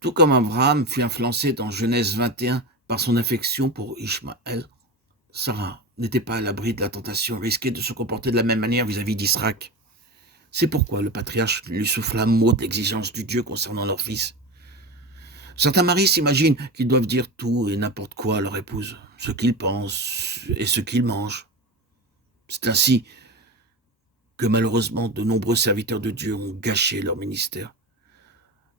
Tout comme Abraham fut influencé dans Genèse 21 par son affection pour Ishmaël, Sarah n'était pas à l'abri de la tentation, risquait de se comporter de la même manière vis-à-vis d'Isaac. C'est pourquoi le patriarche lui souffla un mot d'exigence du Dieu concernant leur fils. Certains maris s'imaginent qu'ils doivent dire tout et n'importe quoi à leur épouse, ce qu'ils pensent et ce qu'ils mangent. C'est ainsi que malheureusement de nombreux serviteurs de Dieu ont gâché leur ministère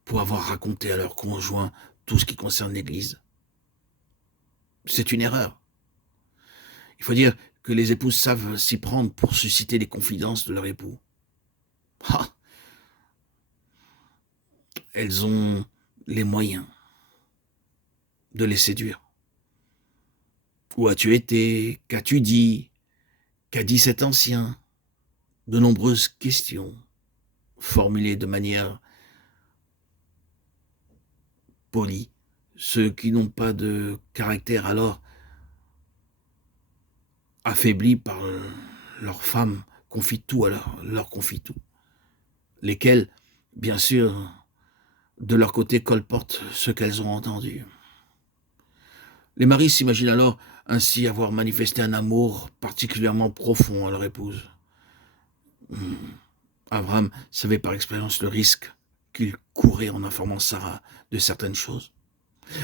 pour avoir raconté à leurs conjoints tout ce qui concerne l'Église. C'est une erreur. Il faut dire que les épouses savent s'y prendre pour susciter les confidences de leur époux. Ah, elles ont les moyens de les séduire. Où as-tu été? Qu'as-tu dit? Qu'a dit cet ancien? De nombreuses questions formulées de manière polie. Ceux qui n'ont pas de caractère alors affaiblis par leur femme confient tout à leur confient tout. Lesquels, bien sûr, de leur côté colportent ce qu'elles ont entendu. Les maris s'imaginent alors ainsi avoir manifesté un amour particulièrement profond à leur épouse. Abraham savait par expérience le risque qu'il courait en informant Sarah de certaines choses.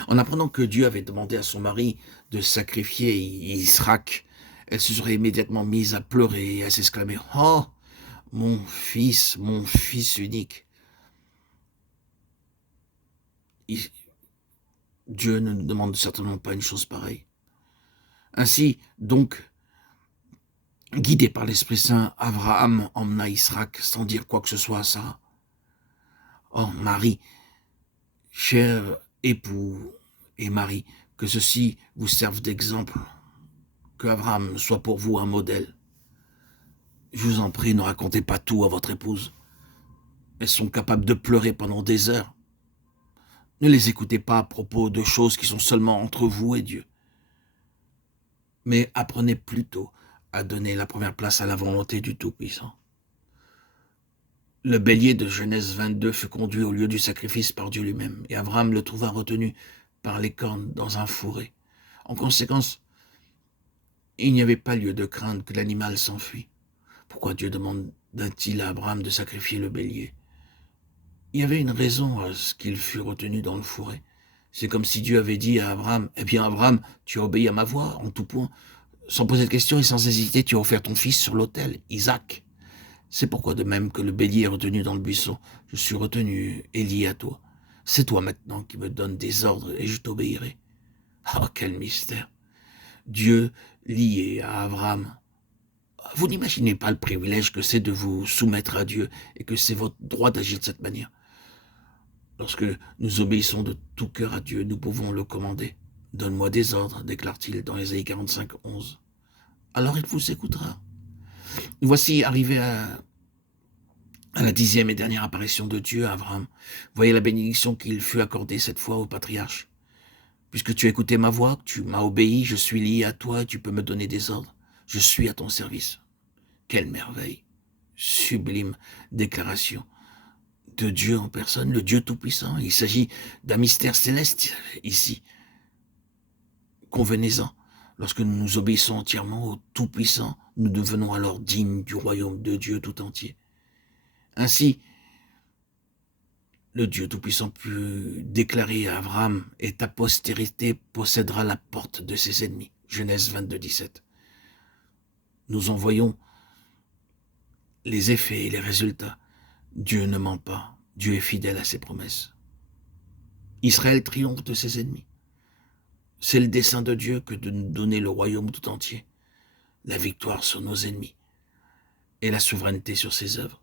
En apprenant que Dieu avait demandé à son mari de sacrifier Isaac, elle se serait immédiatement mise à pleurer et à s'exclamer « Oh, mon fils unique !» Dieu ne nous demande certainement pas une chose pareille. Ainsi, donc, guidé par l'Esprit Saint, Abraham emmena Isaac sans dire quoi que ce soit à Sarah. Oh, Marie, cher époux et mari, que ceci vous serve d'exemple, que Abraham soit pour vous un modèle. Je vous en prie, ne racontez pas tout à votre épouse. Elles sont capables de pleurer pendant des heures. Ne les écoutez pas à propos de choses qui sont seulement entre vous et Dieu. Mais apprenez plutôt à donner la première place à la volonté du Tout-Puissant. Le bélier de Genèse 22 fut conduit au lieu du sacrifice par Dieu lui-même, et Abraham le trouva retenu par les cornes dans un fourré. En conséquence, il n'y avait pas lieu de craindre que l'animal s'enfuit. Pourquoi Dieu demanda-t-il à Abraham de sacrifier le bélier? Il y avait une raison à ce qu'il fût retenu dans le fourré. C'est comme si Dieu avait dit à Abraham, « Eh bien, Abraham, tu as obéi à ma voix en tout point. Sans poser de questions et sans hésiter, tu as offert ton fils sur l'autel, Isaac. C'est pourquoi de même que le bélier est retenu dans le buisson, je suis retenu et lié à toi. C'est toi maintenant qui me donnes des ordres et je t'obéirai. » Oh, quel mystère! Dieu lié à Abraham. Vous n'imaginez pas le privilège que c'est de vous soumettre à Dieu et que c'est votre droit d'agir de cette manière. Lorsque nous obéissons de tout cœur à Dieu, nous pouvons le commander. « Donne-moi des ordres », déclare-t-il dans Ésaïe 45, 11. Alors il vous écoutera. Nous voici arrivés à la 10e et dernière apparition de Dieu à Abraham. Voyez la bénédiction qu'il fut accordée cette fois au patriarche. Puisque tu as écouté ma voix, que tu m'as obéi, je suis lié à toi et tu peux me donner des ordres. Je suis à ton service. Quelle merveille! Sublime déclaration de Dieu en personne, le Dieu Tout-Puissant. Il s'agit d'un mystère céleste ici. Convenez-en, lorsque nous nous obéissons entièrement au Tout-Puissant, nous devenons alors dignes du royaume de Dieu tout entier. Ainsi, le Dieu Tout-Puissant put déclarer à Abraham « Et ta postérité possédera la porte de ses ennemis ». Genèse 22, 17. Nous en voyons les effets et les résultats. Dieu ne ment pas, Dieu est fidèle à ses promesses. Israël triomphe de ses ennemis. C'est le dessein de Dieu que de nous donner le royaume tout entier, la victoire sur nos ennemis et la souveraineté sur ses œuvres.